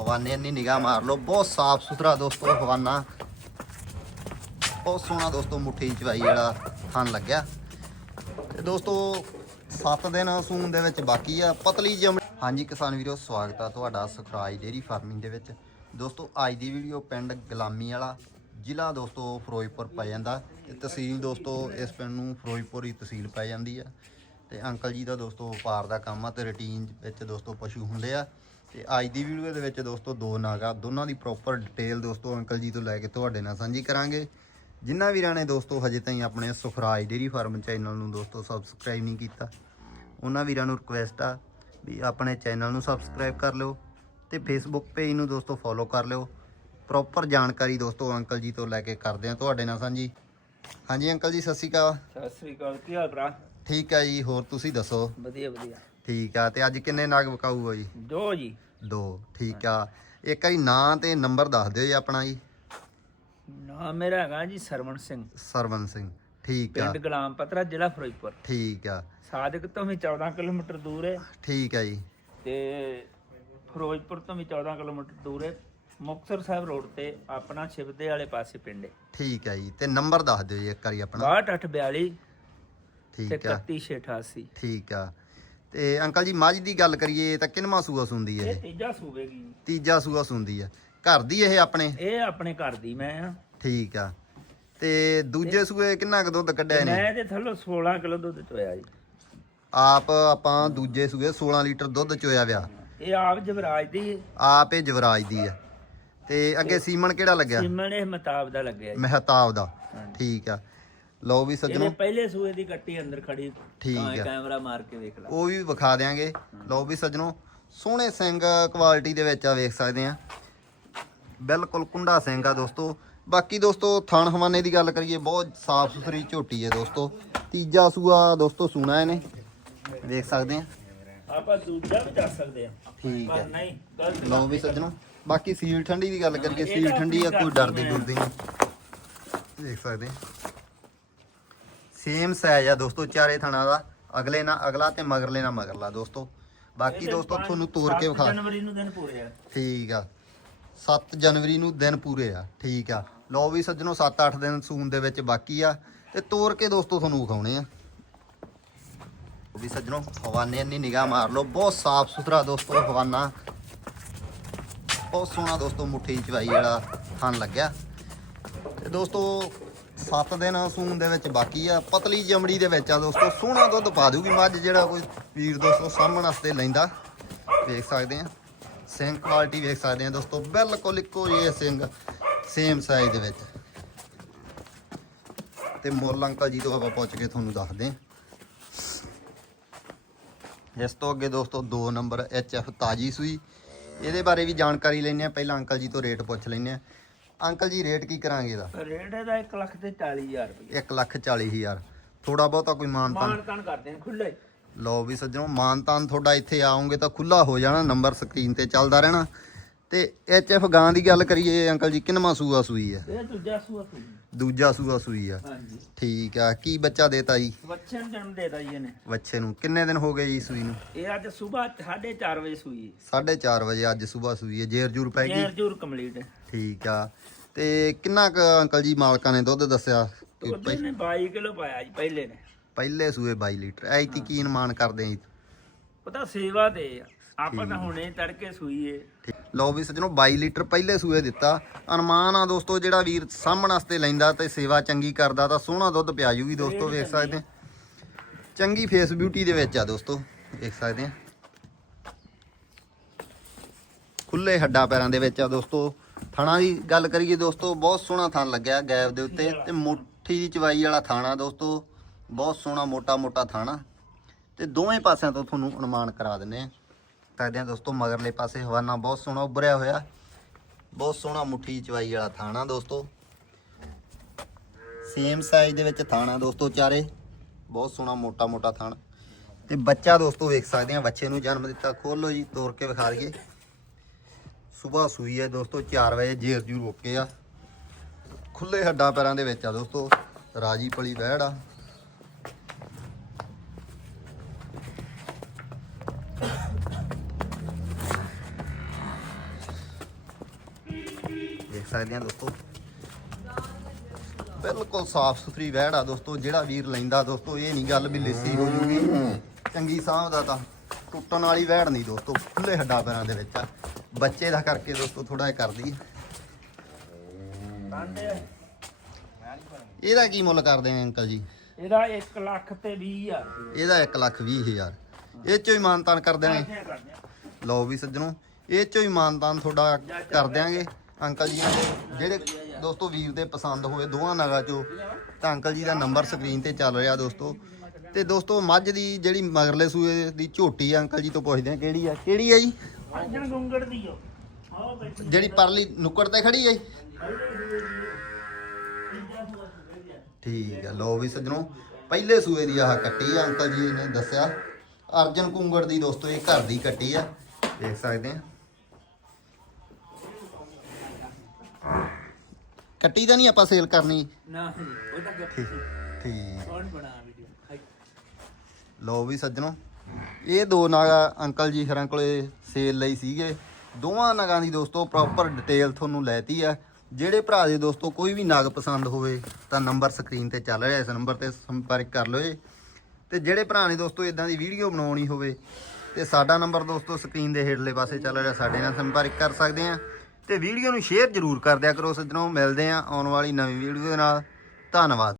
ਹਵਾਨੇ ਦੀ ਨਿਗਾਹ ਮਾਰ ਲਓ। ਬਹੁਤ ਸਾਫ਼ ਸੁਥਰਾ ਦੋਸਤੋ ਹਵਾਨਾ ਬਹੁਤ ਸੋਹਣਾ ਦੋਸਤੋ ਮੁੱਠੀ ਚਵਾਈ ਵਾਲਾ ਥਣ ਲੱਗਿਆ। ਤੇ ਦੋਸਤੋ 7 ਦਿਨ ਸੂਨ ਦੇ ਵਿੱਚ ਬਾਕੀ ਆ, ਪਤਲੀ ਜਮ ਹਾਂਜੀ ਕਿਸਾਨ ਵੀਰੋ, ਸਵਾਗਤ ਆ ਤੁਹਾਡਾ ਸੁਖਰਾਜ ਡੇਰੀ ਫਾਰਮਿੰਗ ਦੇ ਵਿੱਚ। ਦੋਸਤੋ ਅੱਜ ਦੀ ਵੀਡੀਓ ਪਿੰਡ ਗੁਲਾਮੀ ਵਾਲਾ ਜ਼ਿਲ੍ਹਾ ਦੋਸਤੋ ਫਿਰੋਜ਼ਪੁਰ ਪੈ ਜਾਂਦਾ। ਤੇ ਤਹਿਸੀਲ ਦੋਸਤੋ ਇਸ ਪਿੰਡ ਨੂੰ ਫਿਰੋਜ਼ਪੁਰ ਹੀ ਤਹਿਸੀਲ ਪੈ ਜਾਂਦੀ ਆ। ਤੇ ਅੰਕਲ ਜੀ ਦਾ ਦੋਸਤੋ ਵਪਾਰ ਦਾ ਕੰਮ ਆ ਤੇ ਰੁਟੀਨ ਵਿੱਚ ਦੋਸਤੋ ਪਸ਼ੂ ਹੁੰਦੇ ਆ। ਤੇ ਅੱਜ ਦੀ ਵੀਡੀਓ ਦੇ ਵਿੱਚ ਦੋਸਤੋ ਦੋ ਨਾਗਾ ਦੋਨਾਂ ਦੀ ਪ੍ਰੋਪਰ ਡਿਟੇਲ ਦੋਸਤੋ ਅੰਕਲ ਜੀ ਤੋਂ ਲੈ ਕੇ ਤੁਹਾਡੇ ਨਾਲ ਸਾਂਝੀ ਕਰਾਂਗੇ। ਜਿਨ੍ਹਾਂ ਵੀਰਾਂ ਨੇ ਦੋਸਤੋ ਹਜੇ ਤਾਈਂ ਆਪਣੇ ਸੁਖਰਾਜ ਡੇਰੀ ਫਾਰਮ ਚੈਨਲ ਨੂੰ ਦੋਸਤੋ ਸਬਸਕ੍ਰਾਈਬ ਨਹੀਂ ਕੀਤਾ ਉਹਨਾਂ ਵੀਰਾਂ ਨੂੰ ਰਿਕੁਐਸਟ ਆ ਵੀ ਆਪਣੇ ਚੈਨਲ ਨੂੰ ਸਬਸਕ੍ਰਾਈਬ ਕਰ ਲਿਓ ਤੇ ਫੇਸਬੁੱਕ ਪੇਜ ਨੂੰ ਦੋਸਤੋ ਫੋਲੋ ਕਰ ਲਿਓ। ਪ੍ਰੋਪਰ ਜਾਣਕਾਰੀ ਦੋਸਤੋ ਅੰਕਲ ਜੀ ਤੋਂ ਲੈ ਕੇ ਕਰਦੇ ਆ ਤੁਹਾਡੇ ਨਾਲ ਸਾਂਝੀ। ਹਾਂਜੀ ਅੰਕਲ ਜੀ ਸਤਿ ਸ਼੍ਰੀ ਅਕਾਲ। ਸਤਿ ਸ੍ਰੀ ਅਕਾਲ ਕੀ ਹਾਲ ਭਰਾ? ਠੀਕ ਆ ਜੀ ਹੋਰ ਤੁਸੀਂ ਦੱਸੋ? ਵਧੀਆ ਵਧੀਆ। ਠੀਕ ਆ ਤੇ ਅੱਜ ਕਿੰਨੇ ਨਗ ਵਿਕਾਊ ਆ ਜੀ? ਦੋ ਜੀ। ਦੋ ਠੀਕ ਆ। ਇੱਕ ਵਾਰੀ ਨਾਂ ਤੇ ਨੰਬਰ ਦੱਸ ਦਿਓ ਜੀ ਆਪਣਾ ਜੀ। ਨਾਮ ਮੇਰਾ ਹੈਗਾ ਜੀ ਸਰਵਣ ਸਿੰਘ। ਸਰਵਨ ਸਿੰਘ ਠੀਕ ਆ। ਪਿੰਡ ਗੁਲਾਮ ਪਤਰਾ ਜ਼ਿਲ੍ਹਾ ਫਿਰੋਜ਼ਪੁਰ। ਠੀਕ ਆ। ਸਾਦਿਕ ਤੋਂ ਵੀ 14 ਕਿਲੋਮੀਟਰ ਦੂਰ ਹੈ। ਠੀਕ ਆ ਜੀ। ਤੇ ਫਿਰੋਜ਼ਪੁਰ ਤੋਂ ਵੀ 14 ਕਿਲੋਮੀਟਰ ਦੂਰ ਹੈ। ਮੁਕਤਸਰ ਸਾਹਿਬ ਰੋਡ ਤੇ ਆਪਣਾ ਸ਼ਿਵਦੇ ਵਾਲੇ ਪਾਸੇ ਪਿੰਡ ਹੈ। ਠੀਕ ਆ ਜੀ ਤੇ ਨੰਬਰ ਦੱਸ ਦਿਓ ਜੀ ਇੱਕ ਵਾਰੀ ਆਪਣਾ। 6242 ਤੇ ਠੀਕ ਆ। 3188 ਠੀਕ ਆ। ਤੇ ਅੰਕਲ ਜੀ ਮੱਝ ਦੀ ਗੱਲ ਕਰੀਏ ਤਾਂ ਕਿੰਨਵਾਂ ਸੂਆ ਸੁੰਦੀ ਹੈ ਇਹ ਇਹ? ਤੀਜਾ ਸੂਬੇਗੀ ਤੀਜਾ ਸੂਆ ਸੁੰਦੀ ਆ ਘਰ ਦੀ ਇਹ ਆਪਣੇ? ਇਹ ਆਪਣੇ ਘਰ ਦੀ ਮੈਂ ਆ। ਠੀਕ ਆ। ਤੇ ਦੂਜੇ ਸੂਏ ਕਿੰਨਾ ਕੁ ਦੁੱਧ ਕੱਢਿਆ ਨੇ ਮੈਂ ਤੇ ਥੱਲੋਂ 16 ਕਿਲੋ ਦੁੱਧ ਚੋਇਆ ਜੀ। ਆਪ ਆਪਾਂ ਦੂਜੇ ਸੂਏ 16 ਲੀਟਰ ਦੁੱਧ ਚੋਇਆ ਵਿਆ। ਇਹ ਆਪ ਜਵਰਾਜ ਦੀ ਹੈ। ਆਪ ਇਹ ਜਵਰਾਜ ਦੀ ਆ ਤੇ ਅੱਗੇ ਸੀਮਨ ਕਿਹੜਾ ਲੱਗਿਆ? ਸੀਮਨ ਇਹ ਮਤਾਬ ਦਾ ਲੱਗਿਆ ਜੀ। ਮਹਿਤਾਬ ਦਾ। ਠੀਕ ਆ। ਲਓ ਵੀ ਸੱਜਣੋ। ਪਹਿਲੇ ਸੂਏ ਦੀ ਕੱਟੀ ਅੰਦਰ ਖੜੀ ਠੀਕ ਤਾਂ ਆ। ਕੈਮਰਾ ਮਾਰ ਕੇ ਵੇਖ ਲਾ। ਉਹ ਵੀ ਵਿਖਾ ਦਿਆਂਗੇ। ਲਓ ਵੀ ਸੱਜਣੋ ਸੋਹਣੇ ਸਿੰਘ ਕੁਆਲਿਟੀ ਦੇ ਵਿੱਚ ਆ ਵੇਖ ਸਕਦੇ ਆ। ਬਿਲਕੁਲ ਕੁੰਡਾ ਸਿੰਘ ਆ ਦੋਸਤੋ। ਬਾਕੀ ਦੋਸਤੋ ਥਣ ਹਵਾਨੇ ਦੀ ਗੱਲ ਕਰੀਏ ਬਹੁਤ ਸਾਫ਼ ਸੁਥਰੀ ਝੋਟੀ ਹੈ ਦੋਸਤੋ। ਤੀਜਾ ਸੂਆ ਦੋਸਤੋ ਸੂਣਾ ਇਹਨੇ। ਵੇਖ ਸਕਦੇ ਆ। ਆਪਾਂ ਦੂਜਾ ਵੀ ਦੱਸ ਸਕਦੇ ਆ। ਠੀਕ ਪਰ ਹੈ ਨਹੀਂ ਗਲਤ ਲਓ ਵੀ ਸੱਜਣੋ ਬਾਕੀ ਸੀਲ ਠੰਡੀ ਦੀ ਗੱਲ ਕਰੀਏ ਸੀਲ ਠੰਡੀ ਆ ਕੋਈ ਡਰਦੀ ਡੁਰਦੀ ਨਹੀਂ। ਦੇਖ ਸਕਦੇ ਸੇਮ ਸਾਈਜ਼ ਆ ਦੋਸਤੋ ਚਾਰੇ ਥਣਾ ਦਾ। ਅਗਲੇ ਨਾਲ ਅਗਲਾ ਤੇ ਮਗਰਲੇ ਨਾਲ ਮਗਰਲਾ ਦੋਸਤੋ। ਬਾਕੀ ਦੋਸਤੋ ਤੁਹਾਨੂੰ ਤੋੜ ਕੇ ਵਿਖਾ ਜਨਵਰੀ ਨੂੰ ਦਿਨ ਪੂਰੇ ਆ। ਠੀਕ ਆ। 7 ਜਨਵਰੀ ਨੂੰ ਦਿਨ ਪੂਰੇ ਆ। ਠੀਕ ਆ। ਲਓ ਵੀ ਸੱਜਣੋ 7-8 ਦਿਨ ਸੂਨ ਦੇ ਵਿੱਚ ਬਾਕੀ ਆ। ਤੇ ਤੋੜ ਕੇ ਦੋਸਤੋ ਤੁਹਾਨੂੰ ਵਿਖਾਉਣੇ ਆ। ਉਹ ਵੀ ਸੱਜਣੋ ਹਵਾਨੇ ਦੀ ਨਿਗਾਹ ਮਾਰ ਲਓ। ਬਹੁਤ ਸਾਫ਼ ਸੁਥਰਾ ਦੋਸਤੋ ਹਵਾਨਾ ਬਹੁਤ ਸੋਹਣਾ ਦੋਸਤੋ ਮੁੱਠੀ ਚਵਾਈ ਵਾਲਾ ਥਣ ਲੱਗਿਆ। ਤੇ ਦੋਸਤੋ 7 ਦਿਨ ਸੂਨ ਦੇ ਵਿੱਚ ਬਾਕੀ ਆ, ਪਤਲੀ ਜਮੜੀ ਦੇ ਵਿੱਚ ਆ ਦੋਸਤੋ, ਸੋਹਣਾ ਦੁੱਧ ਪਾ ਦੂਗੀ ਮੱਝ, ਜਿਹੜਾ ਕੋਈ ਵੀਰ ਦੋਸਤੋ ਸਾਹਮਣ ਵਾਸਤੇ ਲੈਂਦਾ, ਵੇਖ ਸਕਦੇ ਆ। ਸਿੰਘ ਕੁਆਲਿਟੀ ਵੇਖ ਸਕਦੇ ਆ ਦੋਸਤੋ, ਬਿਲਕੁਲ ਇੱਕੋ ਜਿਹੇ ਸਿੰਘ ਸੇਮ ਸਾਈਜ਼ ਦੇ ਵਿੱਚ। ਤੇ ਮੁੱਲ ਅੰਕਲ ਜੀ ਤੋਂ ਆਪਾਂ ਪੁੱਛ ਕੇ ਤੁਹਾਨੂੰ ਦੱਸਦੇ ਆ। ਇਸ ਤੋਂ ਅੱਗੇ ਦੋਸਤੋ 2 ਨੰਬਰ ਐਚ ਐਫ ਤਾਜੀ ਸੂਈ, ਇਹਦੇ ਬਾਰੇ ਵੀ ਜਾਣਕਾਰੀ ਲੈਣੇ ਆ। ਪਹਿਲਾਂ ਅੰਕਲ ਜੀ ਤੋਂ ਰੇਟ ਪੁੱਛ ਲੈਣੇ ਆ। ਅੰਕਲ ਜੀ ਰੇਟ ਕੀ ਕਰਾਂਗੇ ਇਹਦਾ? ਰੇਟ ਇਹਦਾ 1 ਲੱਖ ਤੇ 40000 ਰੁਪਏ 1 ਲੱਖ 40 ਹਜ਼ਾਰ। ਥੋੜਾ ਬਹੁਤਾ ਕੋਈ ਮਾਨਤਾਨ ਮਾਨ ਤਾਨ ਕਰਦੇ ਨੇ ਖੁੱਲੇ ਲਓ ਵੀ ਸੱਜਣੋ ਮਾਨਤਾਨ ਤੁਹਾਡਾ ਇੱਥੇ ਆਉਂਗੇ ਤਾਂ ਖੁੱਲਾ ਹੋ ਜਾਣਾ ਨੰਬਰ ਸਕਰੀਨ ਤੇ ਚੱਲਦਾ ਰਹਿਣਾ। ਤੇ ਐਫ ਗਾਂ ਦੀ ਗੱਲ ਕਰੀਏ ਅੰਕਲ ਜੀ ਕਿੰਨਵਾਂ ਸੂਆ ਸੂਈ ਹੈ ਇਹ ਦੂਜਾ ਸੂਆ ਸੂਈ। ਦੂਜਾ ਸੂਆ ਸੂਈ ਆ। ਹਾਂਜੀ। ਠੀਕ ਆ ਕੀ ਬੱਚਾ ਦੇਤਾ ਜੀ? ਬੱਚੇ ਨੂੰ ਜਨਮ ਦੇਦਾ ਜੀ ਇਹਨੇ। ਬੱਚੇ ਨੂੰ। ਕਿੰਨੇ ਦਿਨ ਹੋ ਗਏ ਜੀ ਸੂਈ ਨੂੰ? ਇਹ ਅੱਜ ਸਵੇਰ 4:30 ਵਜੇ ਸੂਈ 4:30 ਵਜੇ ਅੱਜ ਸਵੇਰ ਸੂਈ ਹੈ। ਜੇਰ ਜੂਰ ਪੈ ਗਈ? ਜੇਰ ਜੂਰ ਕੰਪਲੀਟ ਹੈ। ਠੀਕ ਆ। ਤੇ ਕਿੰਨਾ ਕੁ ਅੰਕਲ ਜੀ ਮਾਲਕਾਂ ਨੇ ਦੁੱਧ ਦੱਸਿਆ? ਕਿ ਨੇ 22 ਕਿਲੋ ਪਾਇਆ ਜੀ ਪਹਿਲੇ ਨੇ। ਪਹਿਲੇ ਸੂਏ 22 ਲੀਟਰ। ਐਤੀ ਕੀ ਅਨੁਮਾਨ ਕਰਦੇ ਆ ਜੀ? ਪਤਾ ਸੇਵਾ ਦੇ ਆ। ਆਪਾਂ ਤਾਂ ਹੁਣੇ ਤੜਕੇ ਸੂਈਏ। ਲਓ ਵੀ ਸੱਜਣੋ 22 ਲੀਟਰ ਪਹਿਲੇ ਸੂਏ ਦਿੱਤਾ। ਅਨੁਮਾਨ ਆ ਦੋਸਤੋ, ਜਿਹੜਾ ਵੀਰ ਸਾਹਮਣ ਵਾਸਤੇ ਲੈਂਦਾ ਤੇ ਸੇਵਾ ਚੰਗੀ ਕਰਦਾ, ਤਾਂ ਸੋਹਣਾ ਦੁੱਧ ਪਿਆ ਜੂਗੀ ਦੋਸਤੋ, ਵੇਖ ਸਕਦੇ ਚੰਗੀ ਫੇਸ ਬਿਊਟੀ ਦੇ ਵਿੱਚ ਆ ਦੋਸਤੋ, ਵੇਖ ਸਕਦੇ ਆ। ਖੁੱਲੇ ਹੱਡਾਂ ਪੈਰਾਂ ਦੇ ਵਿੱਚ ਆ ਦੋਸਤੋ। ਥਾਣਾ ਦੀ ਗੱਲ ਕਰੀਏ ਦੋਸਤੋ, ਬਹੁਤ ਸੋਹਣਾ ਥਣ ਲੱਗਿਆ ਗੈਬ ਦੇ ਉੱਤੇ ਤੇ ਮੁੱਠੀ ਦੀ ਚਵਾਈ ਵਾਲਾ ਥਾਣਾ ਦੋਸਤੋ। ਬਹੁਤ ਸੋਹਣਾ ਮੋਟਾ ਮੋਟਾ ਥਾਣਾ। ਤੇ ਦੋਵੇਂ ਪਾਸਿਆਂ ਤੋਂ ਤੁਹਾਨੂੰ ਅਨੁਮਾਨ ਕਰਾ ਦਿੰਨੇ ਆ। ਸਕਦੇ ਆ ਦੋਸਤੋ, ਮਗਰਲੇ ਪਾਸੇ ਹਵਾਨਾ ਬਹੁਤ ਸੋਹਣਾ ਉੱਭਰਿਆ ਹੋਇਆ। ਬਹੁਤ ਸੋਹਣਾ ਮੁੱਠੀ ਚਵਾਈ ਵਾਲਾ ਥਾਣਾ ਦੋਸਤੋ। ਸੇਮ ਸਾਈਜ਼ ਦੇ ਵਿੱਚ ਥਾਣਾ ਦੋਸਤੋ ਚਾਰੇ। ਬਹੁਤ ਸੋਹਣਾ ਮੋਟਾ ਮੋਟਾ ਥਾਣਾ। ਤੇ ਬੱਚਾ ਦੋਸਤੋ ਵੇਖ ਸਕਦੇ ਆ, ਬੱਚੇ ਨੂੰ ਜਨਮ ਦਿੱਤਾ। ਖੋਲੋ ਜੀ ਤੋੜ ਕੇ ਵਿਖਾ ਲਈਏ ਸਵੇਰ ਸੂਈ ਹੈ ਦੋਸਤੋ 4 ਵਜੇ ਜੇਰ ਜੂ ਰੋਕੇ ਆ। ਖੁੱਲੇ ਹੱਡਾਂ ਪੈਰਾਂ ਦੇ ਵਿੱਚ ਆ ਦੋਸਤੋ। ਰਾਜੀ ਪਲੀ ਵਹਿੜ ਆ। ਸਕਦੇ ਆ ਦੋਸਤੋ। ਬਿਲਕੁਲ ਸਾਫ਼ ਸੁਥਰੀ ਵਹਿੜ ਆ ਦੋਸਤੋ ਜਿਹੜਾ ਵੀਰ ਲੈਂਦਾ ਦੋਸਤੋ ਇਹ ਨਹੀਂ ਗੱਲ ਵੀ ਲਿੱਸੀ ਹੋ ਜੂਗੀ। ਚੰਗੀ ਸਾਂਭ ਦਾ ਤਾਂ ਟੁੱਟਣ ਵਾਲੀ ਵਹਿੜ ਨਹੀਂ ਦੋਸਤੋ ਖੁੱਲੇ ਹੱਡਾਂ ਪੈਰਾਂ ਦੇ ਵਿੱਚ ਆ। ਬੱਚੇ ਦਾ ਕਰਕੇ ਦੋਸਤੋ ਥੋੜਾ ਜਿਹਾ ਕਰਦੀ ਇਹਦਾ ਕੀ ਮੁੱਲ ਕਰਦੇ ਆ ਅੰਕਲ ਜੀ? ਇਹਦਾ 1 ਲੱਖ ਤੇ 20 ਹਜ਼ਾਰ। ਇਹਦਾ 1 ਲੱਖ 20 ਹਜ਼ਾਰ। ਇਹ ਚੋਂ ਹੀ ਮਾਨਤਾਨ ਕਰ ਦੇਣੇ ਕਿਆ ਕਰਦੇ ਆ? ਲਓ ਵੀ ਸੱਜਣੋ ਇਹ ਚੋਂ ਹੀ ਮਾਨਤਾਨ ਤੁਹਾਡਾ ਕਰ ਦਿਆਂਗੇ। ਅੰਕਲ ਜੀ ਦੇ ਜਿਹੜੇ ਦੋਸਤੋ ਵੀਰ ਦੇ ਪਸੰਦ ਹੋਏ ਦੋਹਾਂ ਨਗਾਂ ਚੋਂ ਤਾਂ ਅੰਕਲ ਜੀ ਦਾ ਨੰਬਰ ਸਕਰੀਨ ਤੇ ਚੱਲ ਰਿਹਾ ਦੋਸਤੋ। ਤੇ ਦੋਸਤੋ ਮੱਝ ਦੀ ਜਿਹੜੀ ਮਗਰਲੇ ਸੂਏ ਦੀ ਝੋਟੀ ਆ ਅੰਕਲ ਜੀ ਤੋਂ ਪੁੱਛਦੇ ਆ ਕਿਹੜੀ ਆ? ਕਿਹੜੀ ਆ ਜੀ? ਅਰਜਨ ਗੁੰਗੜ ਦੀ ਬੈਠੀ ਜਿਹੜੀ ਪਰਲੀ ਨੁੱਕੜ ਤੇ ਖੜੀ ਆ ਜੀ? ਠੀਕ ਆ ਲਓ ਵੀ ਸੱਜਣੋ ਪਹਿਲੇ ਸੂਏ ਦੀ ਆਹ ਕੱਟੀ ਆ ਅੰਕਲ ਜੀ ਨੇ ਦੱਸਿਆ। ਅਰਜਨ ਕੁੰਗੜ ਦੀ ਦੋਸਤੋ ਇਹ ਘਰ ਦੀ ਕੱਟੀ ਆ। ਦੇਖ ਸਕਦੇ ਆ। ਕੱਟੀ ਤਾਂ ਨਹੀਂ ਆਪਾਂ ਸੇਲ ਕਰਨੀ। ਨਾ ਉਹ ਤਾਂ ਠੀਕ ਠੀਕ। ਕੌਣ ਬਣਾ ਵੀਡੀਓ ਲਓ ਵੀ ਸੱਜਣੋ ਇਹ ਦੋ ਨਾਗਾ ਅੰਕਲ ਜੀ ਖਰਾਂ ਕੋਲੇ ਸੇਲ ਲਈ ਸੀਗੇ। ਦੋਵਾਂ ਨਗਾਂ ਦੀ ਦੋਸਤੋ ਪ੍ਰੋਪਰ ਡਿਟੇਲ ਤੁਹਾਨੂੰ ਲੈਤੀ ਆ। ਜਿਹੜੇ ਭਰਾ ਦੇ ਦੋਸਤੋ ਕੋਈ ਵੀ ਨਗ ਪਸੰਦ ਹੋਵੇ ਤਾਂ ਨੰਬਰ ਸਕਰੀਨ ਤੇ ਚੱਲ ਰਿਹਾ। ਇਸ ਨੰਬਰ ਤੇ ਸੰਪਰਕ ਕਰ ਲਓ ਜੀ ਤੇ ਜਿਹੜੇ ਭਰਾ ਨੇ ਦੋਸਤੋ ਇਦਾਂ ਦੀ ਵੀਡੀਓ ਬਣਾਉਣੀ ਹੋਵੇ ਤੇ ਸਾਡਾ ਨੰਬਰ ਦੋਸਤੋ ਸਕਰੀਨ ਦੇ ਹੇਠਲੇ ਪਾਸੇ ਚੱਲ ਰਿਹਾ। ਸਾਡੇ ਨਾਲ ਸੰਪਰਕ ਕਰ ਸਕਦੇ ਆ। ਤੇ ਵੀਡੀਓ ਨੂੰ ਸ਼ੇਅਰ ਜ਼ਰੂਰ ਕਰ ਦਿਆ ਕਰੋ। ਸੱਜਣੋ ਮਿਲਦੇ ਆ ਆਉਣ ਵਾਲੀ ਨਵੀਂ ਵੀਡੀਓ ਦੇ ਨਾਲ। ਧੰਨਵਾਦ।